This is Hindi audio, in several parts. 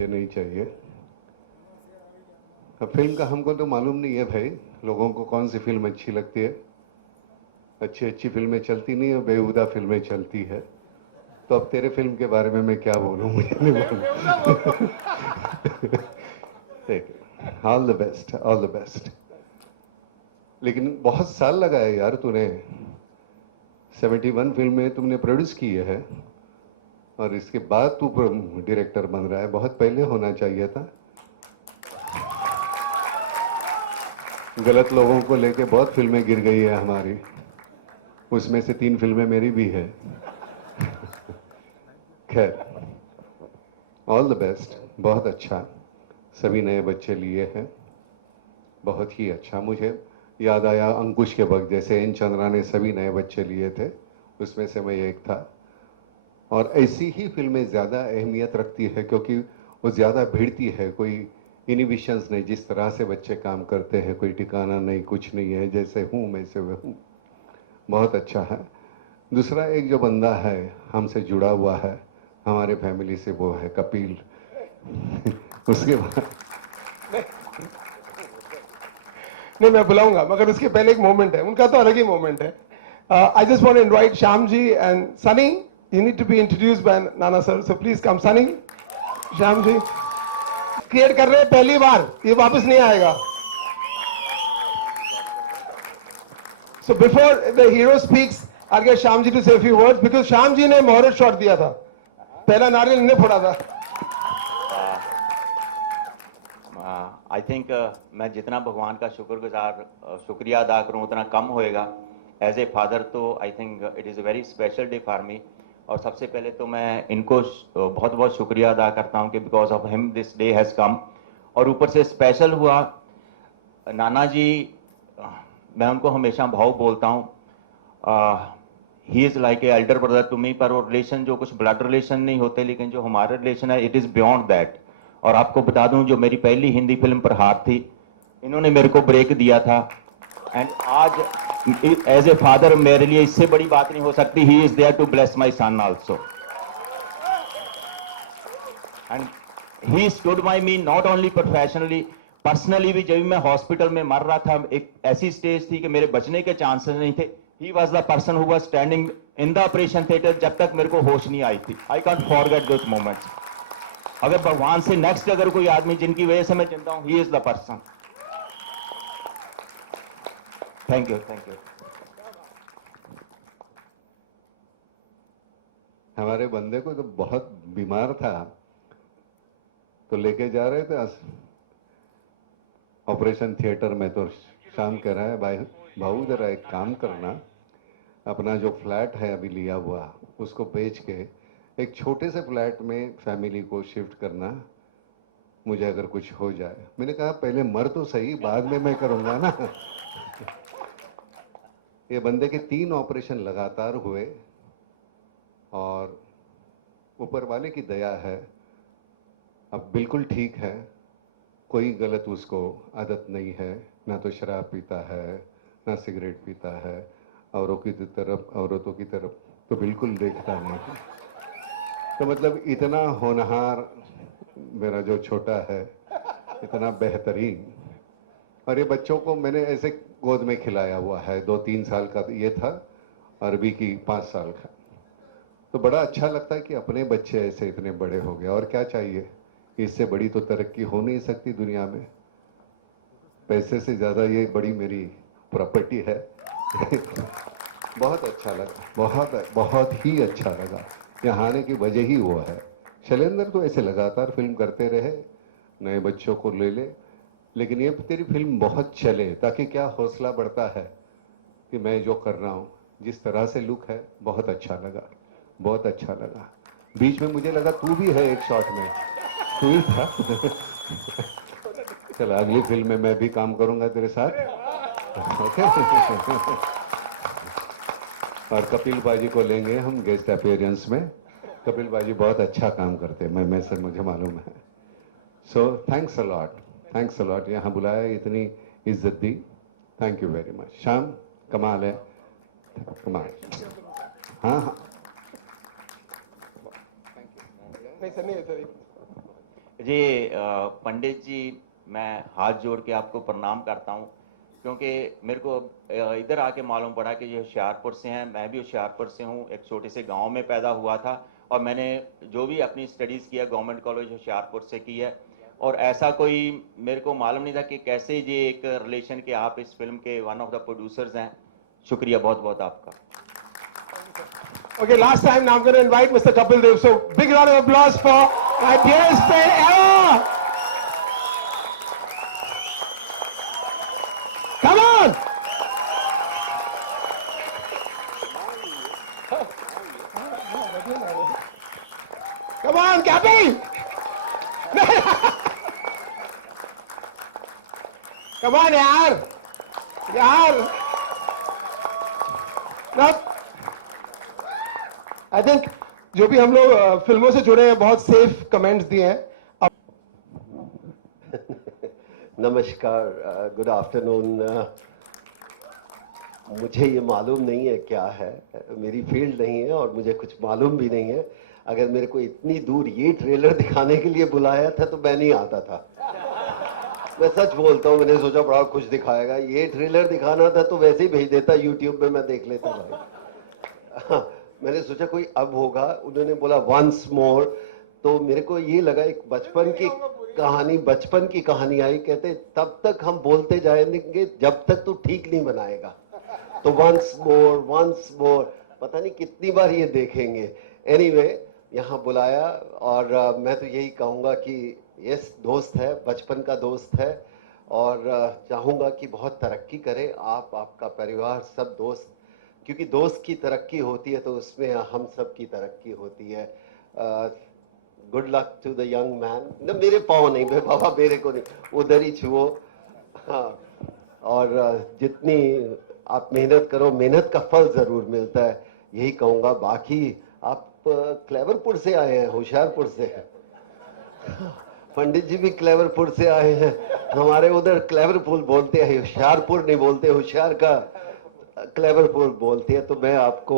ये नहीं चाहिए। अब फिल्म का हमको तो मालूम नहीं है भाई, लोगों को कौन सी फिल्म अच्छी लगती है। अच्छी अच्छी फिल्में चलती नहीं है, बेहुदा फिल्में चलती है। तो अब तेरे फिल्म के बारे में मैं क्या बोलूं, मुझे नहीं मालूम। All the best, all the best. लेकिन बहुत साल लगा है यार तूने, 71 फिल्में तुमने प्रोड्यूस की है और इसके बाद तू डायरेक्टर बन रहा है। बहुत पहले होना चाहिए था। गलत लोगों को लेके बहुत फिल्में गिर गई है हमारी, उसमें से 3 फिल्में मेरी भी है। खैर, ऑल द बेस्ट। बहुत अच्छा, सभी नए बच्चे लिए हैं, बहुत ही अच्छा। मुझे याद आया अंकुश के वक्त जैसे एन चंद्रा ने सभी नए बच्चे लिए थे, उसमें से मैं एक था। और ऐसी ही फिल्में ज़्यादा अहमियत रखती है क्योंकि वो ज़्यादा भिड़ती है, कोई इनिबिशंस नहीं। जिस तरह से बच्चे काम करते हैं, कोई ठिकाना नहीं, कुछ नहीं है, जैसे हूँ मैं से वह हूँ। बहुत अच्छा है। दूसरा एक जो बंदा है हमसे जुड़ा हुआ है, हमारे फैमिली से, वो है कपिल। उसके बाद नहीं, मैं बुलाऊंगा, मगर उसके पहले एक मोमेंट है, उनका तो अलग ही मोमेंट है। I just want to invite Shyam ji and Sunny. You need to be introduced by Nana sir, so please come Sunny. Shyam ji create कर रहे हैं पहली बार, ये वापस नहीं आएगा। So before the hero speaks, I get Shyam ji to say a few words, because Shyam ji ने मुहूर्त शॉट दिया था, पहला नारियल इन्हें फोड़ा था। आई थिंक मैं जितना भगवान का शुक्रिया अदा करूं उतना कम होएगा। एज ए फादर तो I think it is a very special day for me. और सबसे पहले तो मैं इनको बहुत बहुत शुक्रिया अदा करता हूं कि because of him this day has come. और ऊपर से स्पेशल हुआ नाना जी, मैं उनको हमेशा भाव बोलता हूँ। He is like a elder brother to me, पर वो रिलेशन जो कुछ ब्लड रिलेशन नहीं होते, लेकिन जो हमारे रिलेशन है इट इज़ बियॉन्ड दैट। और आपको बता दूं, जो मेरी पहली हिंदी फिल्म प्रहार थी, इन्होंने मेरे को ब्रेक दिया था। एंड आज एज ए फादर मेरे लिए इससे बड़ी बात नहीं हो सकती। He is there to bless my son also, and he stood by me not only professionally, personally भी। जब मैं हॉस्पिटल में मर रहा था, एक ऐसी स्टेज थी कि मेरे बचने के चांसेस नहीं थे, he was the person who was standing in the operation theatre जब तक मेरे को होश नहीं आई थी। I can't forget those moments. अगर भगवान से नेक्स्ट अगर कोई आदमी जिनकी वजह से मैं चिंता हूं, he is the person. Thank you, thank you. हमारे बंदे को तो बहुत बीमार था, तो लेके जा रहे थे ऑपरेशन थिएटर में। तो शाम कह रहा है, भाई भाऊ जरा एक काम करना, अपना जो फ्लैट है अभी लिया हुआ, उसको बेच के एक छोटे से फ्लैट में फैमिली को शिफ्ट करना, मुझे अगर कुछ हो जाए। मैंने कहा पहले मर तो सही, बाद में मैं करूंगा ना। ये बंदे के 3 ऑपरेशन लगातार हुए और ऊपर वाले की दया है, अब बिल्कुल ठीक है। कोई गलत उसको आदत नहीं है, ना तो शराब पीता है, ना सिगरेट पीता है, औरतों की तरफ तो बिल्कुल देखता नहीं। तो मतलब इतना होनहार मेरा जो छोटा है, इतना बेहतरीन। और ये बच्चों को मैंने ऐसे गोद में खिलाया हुआ है। 2-3 साल का ये था, अरबी की 5 साल का। तो बड़ा अच्छा लगता है कि अपने बच्चे ऐसे इतने बड़े हो गए। और क्या चाहिए, इससे बड़ी तो तरक्की हो नहीं सकती दुनिया में। पैसे से ज़्यादा ये बड़ी मेरी प्रॉपर्टी है। बहुत अच्छा लगा, बहुत बहुत ही अच्छा लगा। यहाँ आने की वजह ही वो है। शैलेंद्र तो ऐसे लगातार फिल्म करते रहे, नए बच्चों को ले ले, लेकिन ये तेरी फिल्म बहुत चले, ताकि क्या हौसला बढ़ता है कि मैं जो कर रहा हूँ, जिस तरह से लुक है, बहुत अच्छा लगा, बहुत अच्छा लगा। बीच में मुझे लगा तू भी है एक शॉट में, तू ही था। चल अगली फिल्म में मैं भी काम करूंगा तेरे साथ, ओके। और कपिल बाजी को लेंगे हम गेस्ट अपीयरेंस में। कपिल बाजी बहुत अच्छा काम करते हैं, मैं सर, मुझे मालूम है। So thanks a lot, thanks a lot. यहाँ बुलाया, इतनी इज्जत दी, थैंक यू वेरी मच। शाम कमाल है, कमाल। हाँ हाँ, नहीं सर, नहीं है सर। जी पंडित जी, मैं हाथ जोड़ के आपको प्रणाम करता हूँ, क्योंकि मेरे को इधर आके मालूम पड़ा कि ये होशियारपुर से हैं। मैं भी होशियारपुर से हूँ, एक छोटे से गांव में पैदा हुआ था, और मैंने जो भी अपनी स्टडीज़ किया गवर्नमेंट कॉलेज होशियारपुर से की है। और ऐसा कोई मेरे को मालूम नहीं था कि कैसे ये एक रिलेशन के आप इस फिल्म के वन ऑफ द प्रोड्यूसर्स हैं। शुक्रिया बहुत बहुत आपका। Okay, last time, now I'm going to invite Mr. Kapil Dev. So, big round of applause for my dearest friend ever. Come on. Come on, Kapil. Come on, yaar. Yaar. Now, I think जो भी हम लोग फिल्मों से जुड़े हैं बहुत सेफ कमेंट्स दिए हैं. नमस्कार, गुड आफ्टरनून. मुझे ये मालूम नहीं है क्या है, मेरी फील्ड नहीं है और मुझे कुछ मालूम भी नहीं है. अगर मेरे को इतनी दूर ये ट्रेलर दिखाने के लिए बुलाया था तो मैं नहीं आता था. मैं सच बोलता हूँ, मैंने सोचा बड़ा कुछ दिखाएगा. ये ट्रेलर दिखाना था तो वैसे ही भेज देता, यूट्यूब में मैं देख लेता भाई. मैंने सोचा कोई अब होगा, उन्होंने बोला वंस मोर, तो मेरे को ये लगा एक बचपन की कहानी आई. कहते तब तक हम बोलते जाएंगे जब तक तू ठीक नहीं बनाएगा. तो वंस मोर, पता नहीं कितनी बार ये देखेंगे. एनीवे, यहाँ बुलाया और मैं तो यही कहूँगा कि यस, दोस्त है, बचपन का दोस्त है, और चाहूँगा कि बहुत तरक्की करे आप, आपका परिवार, सब दोस्त. क्योंकि दोस्त की तरक्की होती है तो उसमें हम सब की तरक्की होती है. Good luck to the young man. न मेरे पाँव नहीं, मैं बाबा मेरे को नहीं, उधर ही छुओ. हाँ, और जितनी आप मेहनत करो, मेहनत का फल जरूर मिलता है, यही कहूँगा. बाकी आप क्लेवरपुर से आए हैं, होशियारपुर से हैं. पंडित जी भी क्लेवरपुर से आए हैं. हमारे उधर क्लेवरपुर बोलते हैं, होशियारपुर नहीं बोलते, होशियार का क्लेवरपुर बोलती है. तो मैं आपको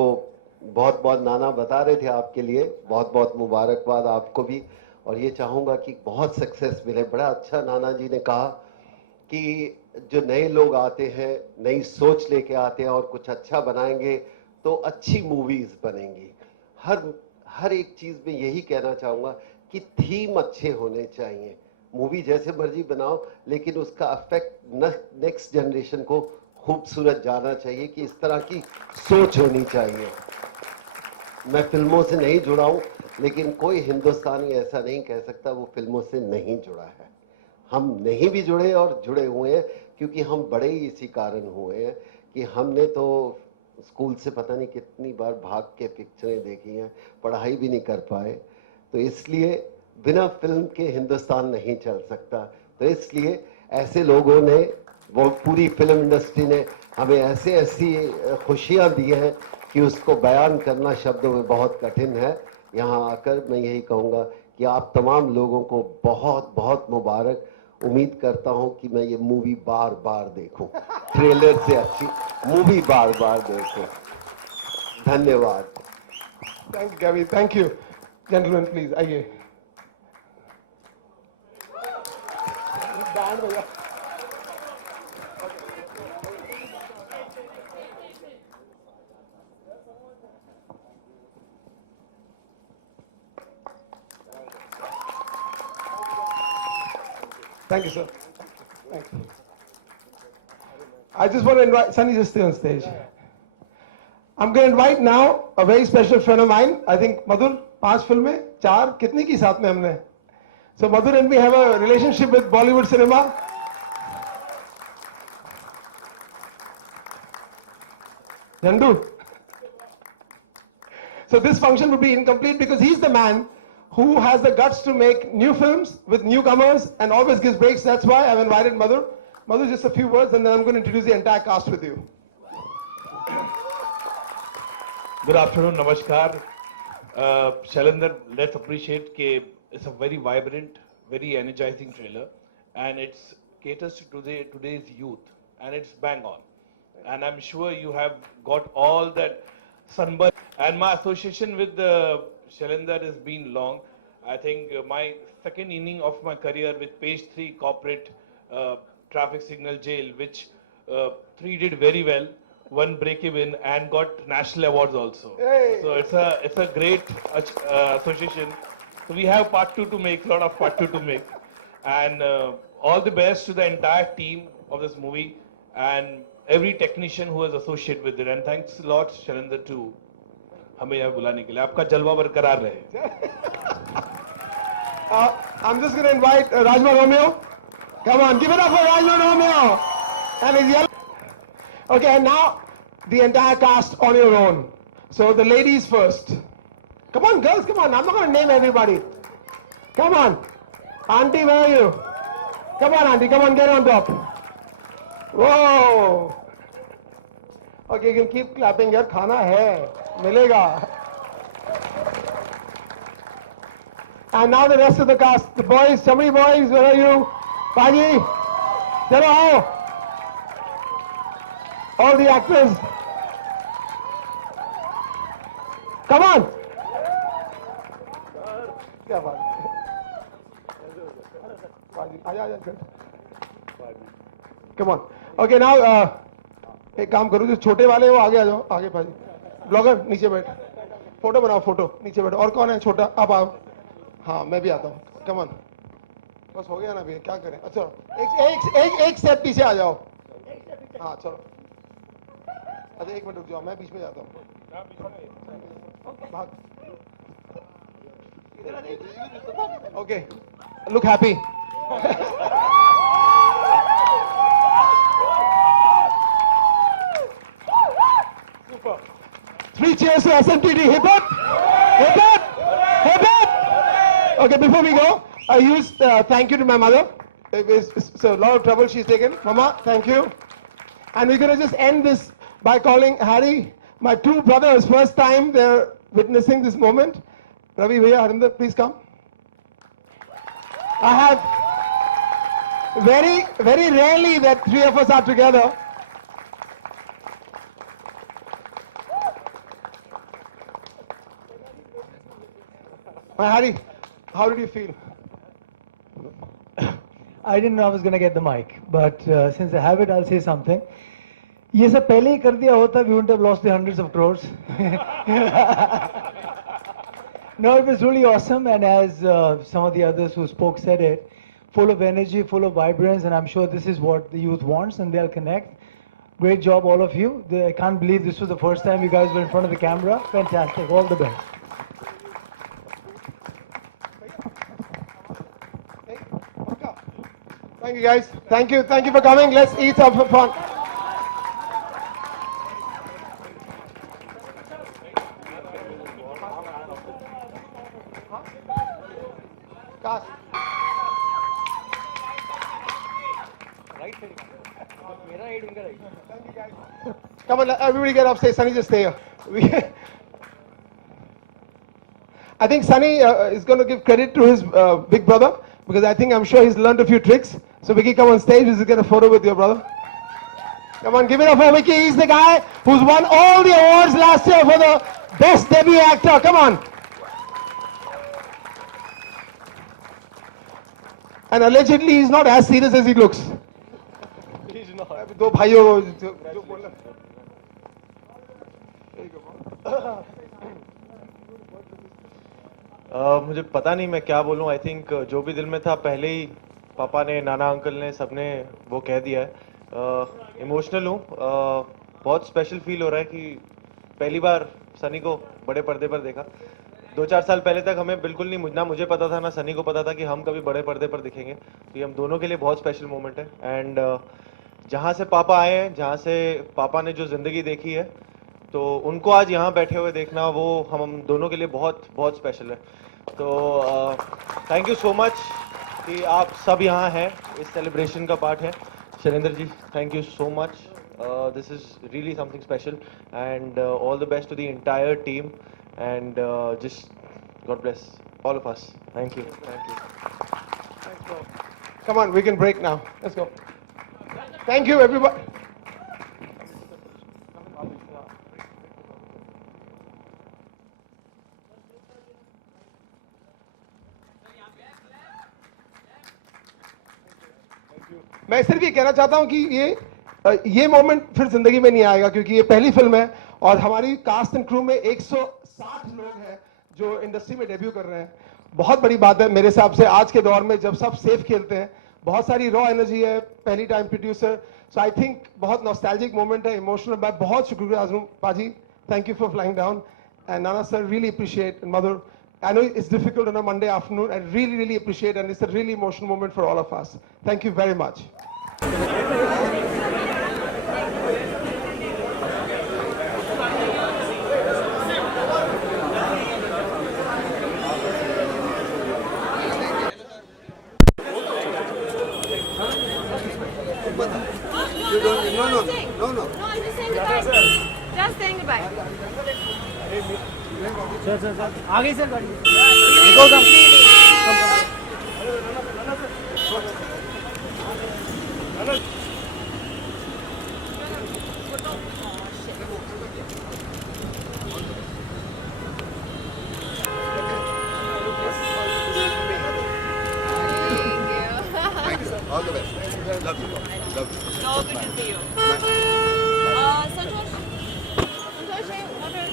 बहुत बहुत, नाना बता रहे थे आपके लिए, बहुत बहुत मुबारकबाद आपको भी. और ये चाहूँगा कि बहुत सक्सेस मिले. बड़ा अच्छा नाना जी ने कहा कि जो नए लोग आते हैं, नई सोच लेके आते हैं और कुछ अच्छा बनाएंगे तो अच्छी मूवीज बनेंगी. हर एक चीज़ में यही कहना चाहूँगा कि थीम अच्छे होने चाहिए. मूवी जैसे मर्जी बनाओ, लेकिन उसका अफेक्ट नेक्स्ट जनरेशन को खूबसूरत जाना चाहिए, कि इस तरह की सोच होनी चाहिए. मैं फिल्मों से नहीं जुड़ा हूं, लेकिन कोई हिंदुस्तानी ऐसा नहीं कह सकता वो फिल्मों से नहीं जुड़ा है. हम नहीं भी जुड़े और जुड़े हुए हैं, क्योंकि हम बड़े ही इसी कारण हुए हैं कि हमने तो स्कूल से पता नहीं कितनी बार भाग के पिक्चरें देखी हैं, पढ़ाई भी नहीं कर पाए. तो इसलिए बिना फिल्म के हिंदुस्तान नहीं चल सकता. तो इसलिए ऐसे लोगों ने, वो पूरी फिल्म इंडस्ट्री ने हमें ऐसी खुशियां दी हैं कि उसको बयान करना शब्दों में बहुत कठिन है. यहाँ आकर मैं यही कहूँगा कि आप तमाम लोगों को बहुत बहुत मुबारक. उम्मीद करता हूँ कि मैं ये मूवी बार बार देखूं, ट्रेलर से अच्छी मूवी बार बार देखूं. धन्यवाद. Thank you गैवी, thank you. Gentleman please आइए. Thank you, sir. Thank you. I just want to invite, Sunny, just stay on stage. I'm going to invite now a very special friend of mine. I think Madhur, 5 फिल्में, 4, कितनी की साथ में हमने. So Madhur and me have a relationship with Bollywood cinema. Jandu. So this function would be incomplete because he's the man who has the guts to make new films with newcomers and always gives breaks. That's why I've invited Madhur. Madhur, just a few words and then I'm going to introduce the entire cast with you. Good afternoon, namaskar. Shailendra, let's appreciate that it's a very vibrant, very energizing trailer, and it caters to today's youth, and it's bang on. And I'm sure you have got all that sunburn. And my association with Shailendra has been long. I think my second inning of my career with Page 3 corporate traffic signal jail, which 3 did very well, won break even and got national awards also. Hey. So it's a great association. So we have part 2 to make, lot of part 2 to make. And all the best to the entire team of this movie and every technician who is associated with it. And thanks a lot, Shalinder, to हमें यहाँ बुलाने के लिए आपका जलवा बरकरार रहे. I'm just going to invite Rajma Romeo. Come on, give it up for Rajma Romeo. And his yellow. Okay, and now the entire cast on your own. So the ladies first. Come on, girls, come on. I'm not going to name everybody. Come on. Auntie, where are you? Come on, Auntie, come on, get on top. Whoa. Okay, you can keep clapping. Yaar, khana hai. Milega. And now the rest of the cast. The boys, somebody boys, where are you? Paji, chalo aao. All the actors. Come on. क्या बात है? Paji, आजा चल. Come on. Okay, now एक काम करो जो छोटे वाले हो आगे आ जाओ आगे पाजी. ब्लॉगर नीचे बैठ. फोटो बनाओ फोटो नीचे बैठ. और कौन है छोटा? अब आओ. हाँ मैं भी आता हूँ. Come on. बस हो गया ना भैया क्या करें. अच्छा एक स्टेप पीछे आ जाओ. हाँ चलो. अच्छा एक मिनट रुक जाओ मैं बीच में जाता हूँ. भाग. Okay. Look happy. Super. 3 cheers to SMTD. Hip hop. Hip hop. Hip hop. Okay, before we go, I used thank you to my mother. It's a lot of trouble she's taken. Mama, thank you. And we're going to just end this by calling Harry, my 2 brothers, first time they're witnessing this moment. Ravi, Bhaiya, Harinder, please come. I have very rarely that 3 of us are together. Harry, how did you feel? I didn't know I was going to get the mic, but since I have it, I'll say something. ये सब पहले ही कर दिया होता, we wouldn't have lost the hundreds of crores. No, it was really awesome, and as some of the others who spoke said it, full of energy, full of vibrance, and I'm sure this is what the youth wants, and they'll connect. Great job, all of you. I can't believe this was the first time you guys were in front of the camera. Fantastic, all the best. Thank you guys. Thank you for coming. Let's eat some fun. Cast. Come on, everybody get upstairs. Sunny, just stay here. I think Sunny is going to give credit to his big brother because I'm sure he's learned a few tricks. So Vicky, come on stage. Let's get a photo with your brother. Come on, give it up for Vicky. He's the guy who's won all the awards last year for the best debut actor. Come on. And allegedly, he's not as serious as he looks. He's not. दो भाइयों जो बोल रहे मुझे पता नहीं मैं क्या बोलूं. आई थिंक जो भी दिल में था पहले ही पापा ने, नाना अंकल ने, सबने वो कह दिया है. इमोशनल हूँ. बहुत स्पेशल फील हो रहा है कि पहली बार सनी को बड़े पर्दे पर देखा. 2-4 साल पहले तक हमें बिल्कुल नहीं, ना मुझे पता था ना सनी को पता था कि हम कभी बड़े पर्दे पर दिखेंगे. तो ये हम दोनों के लिए बहुत स्पेशल मोमेंट है. एंड जहाँ से पापा आए हैं, जहाँ से पापा ने जो ज़िंदगी देखी है, तो उनको आज यहाँ बैठे हुए देखना वो हम दोनों के लिए बहुत बहुत स्पेशल है. तो थैंक यू सो मच कि आप सब यहाँ हैं, इस सेलिब्रेशन का पार्ट है. Shailendra ji, thank you so much. This is really something special, and all the best to the entire team, and just God bless all of us. Thank you. Come on, we can break now. Let's go. Thank you, everybody. मैं सिर्फ ये कहना चाहता हूँ कि ये मोमेंट फिर जिंदगी में नहीं आएगा, क्योंकि ये पहली फिल्म है और हमारी कास्ट एंड क्रू में 160 लोग हैं जो इंडस्ट्री में डेब्यू कर रहे हैं। बहुत बड़ी बात है मेरे हिसाब से आज के दौर में, जब सब सेफ खेलते हैं। बहुत सारी रॉ एनर्जी है, पहली time producer, so I think बहुत नॉस्टैल्जिक मोमेंट है, इमोशनल। मैं बहुत शुक्रगुजार हूँ पाजी, thank you for flying down, and Nana sir really appreciate, and Madhur, I know it's difficult on a Monday afternoon. I really appreciate, and it's a really emotional moment for all of us. Thank you very much. No, I'm just saying goodbye. Just saying goodbye. Sir आगे सर गाड़ी All the best. Love you. Love you. So good to see you. Santosh, water.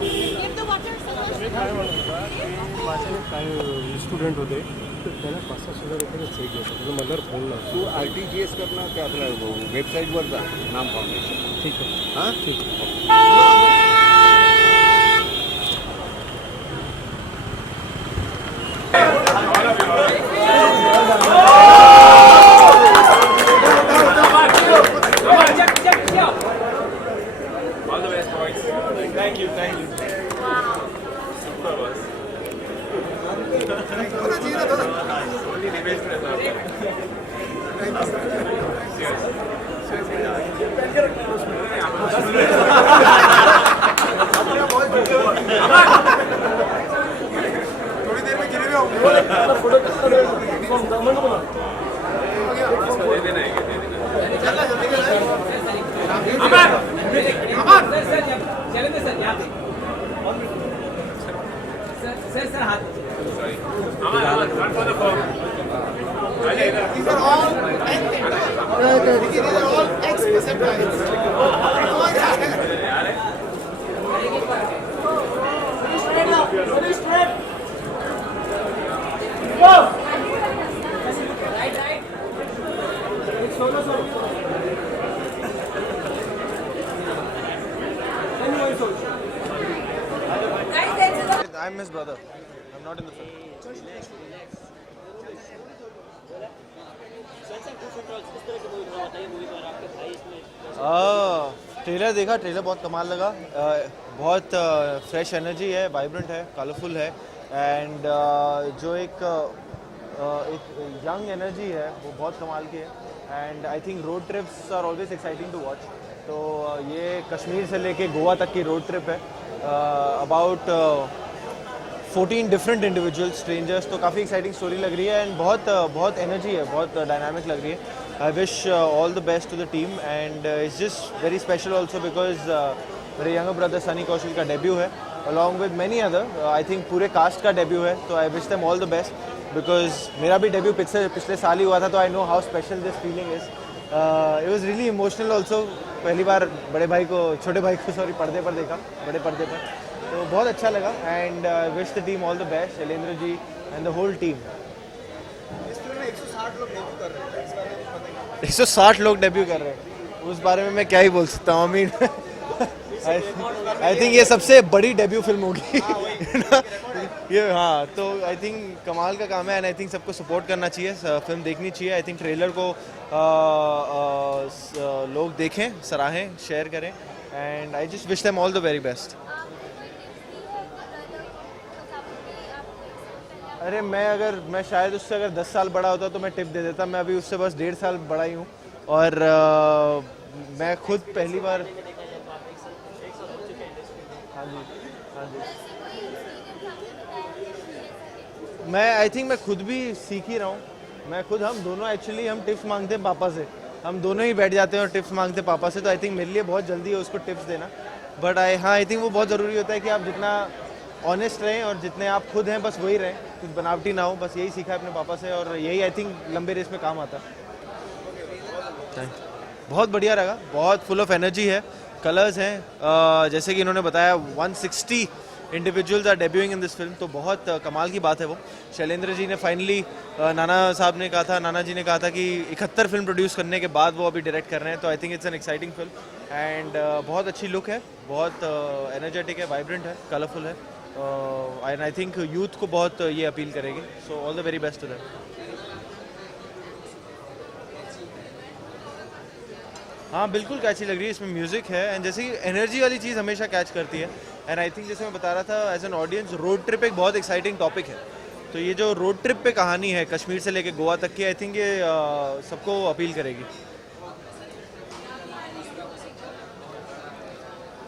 Give the water, Santosh. माझे काही स्टुडंट होते तर त्याला 500,000 रुपये चेक घेतला म्हणजे मला फोन लावतो तू RTGS करना ते आपल्या वेबसाईटवर जा, नाम फाउंडेशन. ठीक आहे हां ठीक आहे I'm his brother. I'm not in the film. Trailer देखा, ट्रेलर बहुत कमाल लगा। बहुत फ्रेश एनर्जी है, वाइब्रेंट है, कलरफुल है, एंड जो एक यंग एनर्जी है वो बहुत कमाल की है। And I think road trips are always exciting to watch. तो ये कश्मीर से लेके गोवा तक की रोड ट्रिप है, अबाउट 14 डिफरेंट इंडिविजुअल स्ट्रेंजर्स। तो काफ़ी एक्साइटिंग स्टोरी लग रही है, एंड बहुत एनर्जी है, बहुत डायनामिक लग रही है। I wish all the best to the team, and it's just very special also because मेरे यंगर ब्रदर सनी कौशल का डेब्यू है, along with many other. I think पूरे कास्ट का डेब्यू है, तो I wish them all the best because मेरा भी डेब्यू पिछले साल ही हुआ था, तो I know how special this feeling is. It was really emotional also. पहली बार छोटे भाई को पर्दे पर देखा, बड़े पर्दे पर, तो बहुत अच्छा लगा। And wish the team all the best, Shailendra ji and the whole team. 160 लोग डेब्यू कर रहे हैं, उस बारे में मैं क्या ही बोल सकता हूँ। आई थिंक ये सबसे बड़ी डेब्यू फिल्म होगी ये। हाँ, तो आई थिंक कमाल का काम है, एंड आई थिंक सबको सपोर्ट करना चाहिए, फिल्म देखनी चाहिए। आई थिंक ट्रेलर को लोग देखें, सराहें, शेयर करें, and I just wish them all the very best. अरे मैं शायद उससे अगर 10 साल बड़ा होता तो मैं टिप दे देता। मैं अभी उससे बस 1.5 साल बड़ा ही हूँ, और मैं खुद पहली बार। हाँ जी आई थिंक मैं खुद भी सीख ही रहा हूँ। हम दोनों एक्चुअली हम टिप्स मांगते हैं पापा से, हम दोनों ही बैठ जाते हैं और टिप्स मांगते हैं पापा से। तो आई थिंक मेरे लिए बहुत जल्दी है उसको टिप्स देना, बट आई थिंक वो बहुत ज़रूरी होता है कि आप जितना ऑनेस्ट रहें और जितने आप खुद हैं बस वही रहें, कुछ बनावटी ना हो, बस यही सीखा है अपने पापा से और यही आई थिंक लंबे रेस में काम आता है। बहुत बढ़िया लगा, बहुत फुल ऑफ एनर्जी है, कलर्स हैं, जैसे कि इन्होंने बताया 160 individuals are debuting in this film, तो बहुत कमाल की बात है वो। शैलेंद्र जी ने फाइनली, नाना साहब ने कहा था, नाना जी ने कहा था कि 71 फिल्म प्रोड्यूस करने के बाद वो अभी डायरेक्ट कर रहे हैं, तो I think it's an exciting film and बहुत अच्छी लुक है, बहुत एनर्जेटिक है, वाइब्रेंट है, कलरफुल है एंड आई थिंक यूथ को बहुत ये अपील करेगी, so all the very best to them. हाँ बिल्कुल कैची लग रही है, इसमें म्यूजिक है एंड जैसे कि एनर्जी वाली चीज़ हमेशा कैच करती है एंड आई थिंक जैसे मैं बता रहा था as an audience, road trip एक बहुत एक्साइटिंग टॉपिक है, तो ये जो रोड ट्रिप पे कहानी है कश्मीर से लेके गोवा तक की, आई थिंक ये सबको अपील करेगी।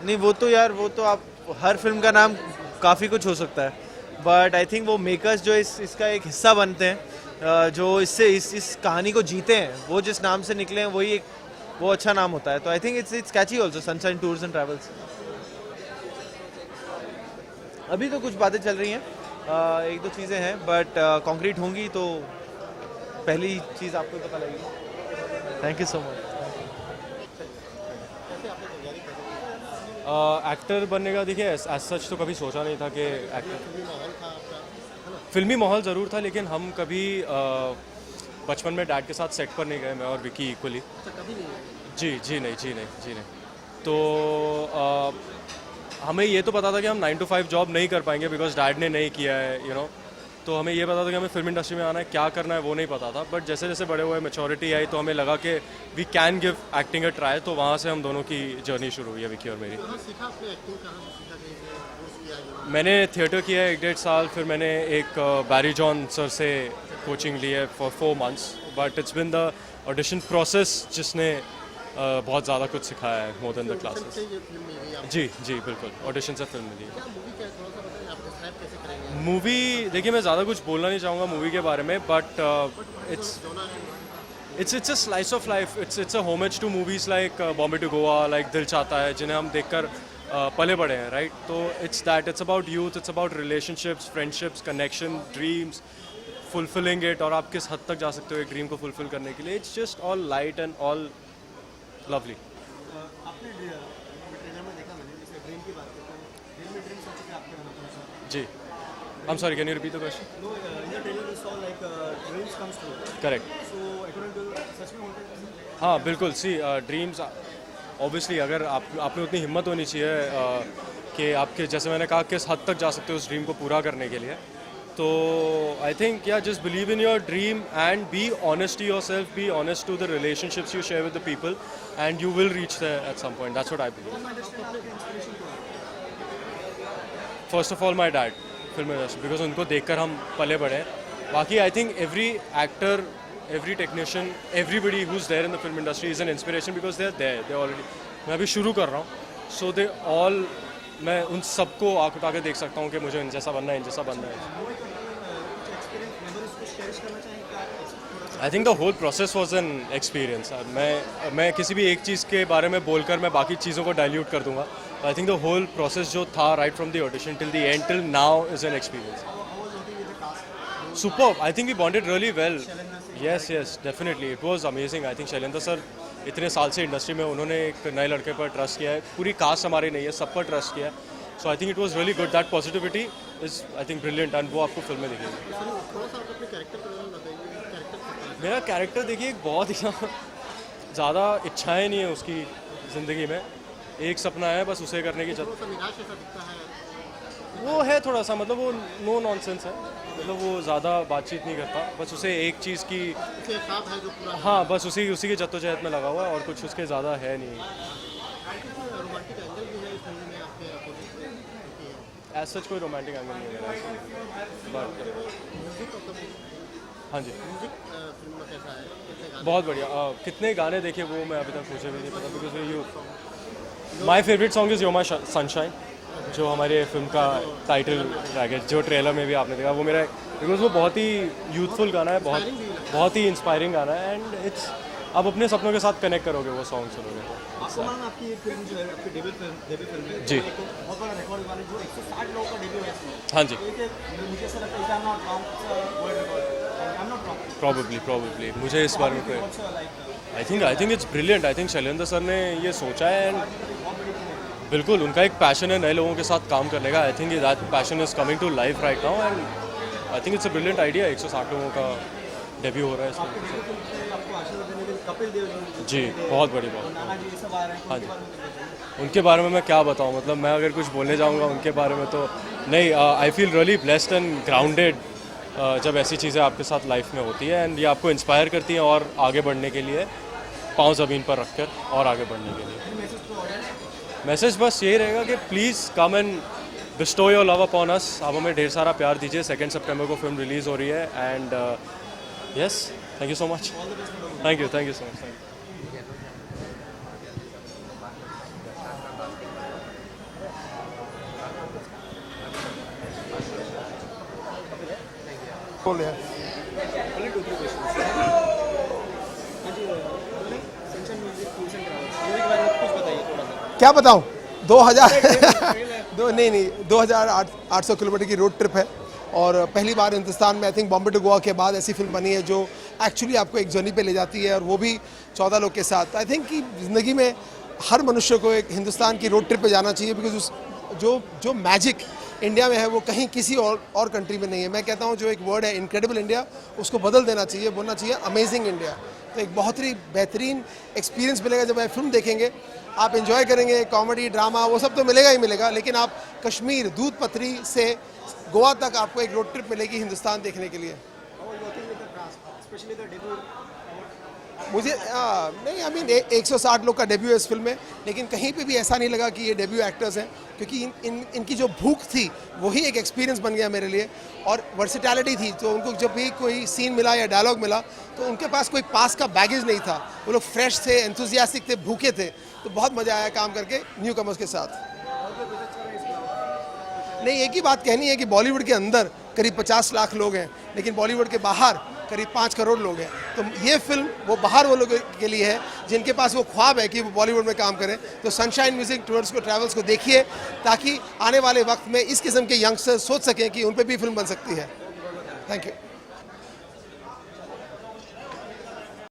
नहीं वो तो यार, वो तो आप हर फिल्म का नाम काफ़ी कुछ हो सकता है, बट आई थिंक वो मेकर्स जो इसका एक हिस्सा बनते हैं, जो इससे इस कहानी को जीते हैं, वो जिस नाम से निकले हैं वही एक वो अच्छा नाम होता है, तो I think it's catchy also, sunshine tours and travels. अभी तो कुछ बातें चल रही हैं, एक दो चीज़ें हैं, बट कॉन्क्रीट होंगी तो पहली चीज़ आपको ही पता लगेगी। Thank you so much. Actor बनने का देखिए एज सच तो कभी सोचा नहीं था कि एक्टर, फिल्मी माहौल ज़रूर था, लेकिन हम कभी बचपन में डैड के साथ सेट पर नहीं गए, मैं और विकी इक्वली। जी नहीं। तो हमें ये तो पता था कि हम 9 to 5 जॉब नहीं कर पाएंगे बिकॉज डैड ने नहीं किया है, यू नो, तो हमें ये पता था कि हमें फिल्म इंडस्ट्री में आना है, क्या करना है वो नहीं पता था, बट जैसे जैसे बड़े हुए, मैच्योरिटी आई, तो हमें लगा कि we can give acting a try, तो वहाँ से हम दोनों की जर्नी शुरू हुई है, विकी और मेरी। मैंने थिएटर किया है 1.5 साल, फिर मैंने एक बैरी जॉन सर से कोचिंग ली है for 4 months, but it's been the audition process जिसने बहुत ज़्यादा कुछ सिखाया है, मोर देन द क्लासेस। जी बिल्कुल, ऑडिशन से फिल्म मिली है। मूवी देखिए, मैं ज़्यादा कुछ बोलना नहीं चाहूँगा मूवी के बारे में, but it's a slice of life, it's a homage to movies like Bombay to Goa, like Dil Chahta है, जिन्हें हम देखकर पले बड़े हैं, राइट? तो it's about youth, it's about relationships, friendships, connection, dreams, fulfilling it, और आप किस हद तक जा सकते हो एक ड्रीम को फुलफिल करने के लिए। It's just all light and all lovely. जी, I am sorry, can you repeat the question? Correct. हाँ बिल्कुल, सी ड्रीम्स ऑब्वियसली, अगर आप में उतनी हिम्मत होनी चाहिए कि आपके, जैसे मैंने कहा, किस हद तक जा सकते हो उस ड्रीम को पूरा करने के लिए, तो आई थिंक या just believe in your dream and be honest to your self, be honest to the relationships you share with the people and you will reach there at some point, that's what I believe. First of all my dad, film industry, because उनको देखकर हम पले बड़े हैं। बाकी I think every actor, every technician, everybody who is there in the film industry is an inspiration because they are there, they already, मैं अभी शुरू कर रहा हूँ, सो दे ऑल, मैं उन सबको आँख उठा के देख सकता हूँ कि मुझे इन जैसा बनना है, इन जैसा बनना है। I think the whole process was an experience. मैं किसी भी एक चीज़ के बारे में बोलकर मैं बाकी चीज़ों को डाइल्यूट कर दूंगा, I think the whole process जो था right from the audition till the end till now is an experience. Superb, I think we bonded really well. Yes definitely, it was amazing. I think Shailendra sir इतने साल से इंडस्ट्री में, उन्होंने एक नए लड़के पर ट्रस्ट किया है, पूरी कास्ट हमारी नहीं है, सब पर ट्रस्ट किया है, so I think it was really good, that positivity is I think brilliant, and वो आपको फिल्म में दिखेगी। मेरा कैरेक्टर देखिए, एक बहुत ही ज़्यादा इच्छाएं नहीं है उसकी ज़िंदगी में, एक सपना है बस उसे करने की वो है थोड़ा सा, मतलब वो नो नॉनसेंस है, मतलब वो ज़्यादा बातचीत नहीं करता, बस उसे एक चीज़ की, हाँ बस उसी की जद्दोजहद में लगा हुआ है और कुछ उसके ज़्यादा है नहीं। एज सच कोई रोमांटिक एंगल नहीं है मेरा, बट हाँ जी बहुत बढ़िया। कितने गाने देखे वो मैं अभी तक मुझे भी नहीं पता, because you my favourite song is your sunshine, जो हमारे फिल्म का टाइटल ट्रैक है, जो ट्रेलर में भी आपने देखा, वो मेरा, बिकॉज वो बहुत ही यूथफुल गाना है, बहुत ही इंस्पायरिंग गाना है, एंड आप अपने सपनों के साथ कनेक्ट करोगे वो सॉन्ग सुनोगे तो। आपको मालूम है आपकी ये फिल्म जो है आपकी डेब्यू फिल्म है जी। तो एक बहुत बड़ा रिकॉर्ड वाले जो 160 लोगों का डेब्यू है इसमें। हाँ जी, तो ये मुझे ऐसा लगता है कि I am not wrong world record I am not wrong probably मुझे इस बारे में I think it's brilliant. I think Shailendra sir ने ये सोचा है एंड बिल्कुल उनका एक पैशन है नए लोगों के साथ काम करने का। I think that passion is coming to life right now and I think it's a brilliant idea. 160 लोगों का डेब्यू हो रहा है इसमें। आपको आशीर्वाद देने के लिए कपिल देव जी, बहुत बड़ी बात। नाना जी ये सब आ रहे हैं हाँ उनके जी। बारे में कुछ बताइए। उनके बारे में मैं क्या बताऊं, मतलब मैं अगर कुछ बोलने जाऊंगा उनके बारे में तो नहीं। I feel really blessed and grounded जब ऐसी चीज़ें आपके साथ लाइफ में होती है एंड ये आपको इंस्पायर करती हैं और आगे बढ़ने के लिए, पाँव ज़मीन पर रखकर और आगे बढ़ने के लिए। मैसेज बस यही रहेगा कि please come and bestow your love upon us. आप हमें ढेर सारा प्यार दीजिए। 2 सितंबर को फिल्म रिलीज़ हो रही है and yes, thank you so much. Thank you so much. बोल यार। क्या बताऊं 2800 किलोमीटर की रोड ट्रिप है और पहली बार हिंदुस्तान में I think Bombay to Goa के बाद ऐसी फिल्म बनी है जो एक्चुअली आपको एक जर्नी पे ले जाती है और वो भी 14 लोग के साथ। आई थिंक कि ज़िंदगी में हर मनुष्य को एक हिंदुस्तान की रोड ट्रिप पे जाना चाहिए बिकॉज जो मैजिक इंडिया में है वो कहीं किसी और कंट्री में नहीं है। मैं कहता हूँ जो एक वर्ड है इनक्रेडिबल इंडिया उसको बदल देना चाहिए, बोलना चाहिए अमेजिंग इंडिया। तो एक बहुत ही बेहतरीन एक्सपीरियंस मिलेगा जब आप फिल्म देखेंगे। आप एंजॉय करेंगे, कॉमेडी ड्रामा वो सब तो मिलेगा ही मिलेगा, लेकिन आप कश्मीर दूध पथरी से गोवा तक आपको एक रोड ट्रिप मिलेगी हिंदुस्तान देखने के लिए। मुझे नहीं आई मीन 160 लोग का डेब्यू है इस फिल्म में, लेकिन कहीं पे भी ऐसा नहीं लगा कि ये डेब्यू एक्टर्स हैं क्योंकि इनकी जो भूख थी वही एक एक्सपीरियंस बन गया मेरे लिए और वर्सिटैलिटी थी। तो उनको जब भी कोई सीन मिला या डायलॉग मिला तो उनके पास कोई पास का बैगेज नहीं था, वो लोग फ्रेश थे, एंथुजियास्टिक थे, भूखे थे। तो बहुत मज़ा आया काम करके न्यू कमर्स के साथ। नहीं, एक ही बात कहनी है कि बॉलीवुड के अंदर करीब 50 लाख लोग हैं लेकिन बॉलीवुड के बाहर करीब 5 करोड़ लोग हैं। तो ये फिल्म वो बाहर वो लोगों के लिए है जिनके पास वो ख्वाब है कि वो बॉलीवुड में काम करें। तो सनशाइन म्यूजिक टूर्स को ट्रैवल्स को देखिए ताकि आने वाले वक्त में इस किस्म के यंगस्टर्स सोच सकें कि उन पर भी फिल्म बन सकती है। Thank you.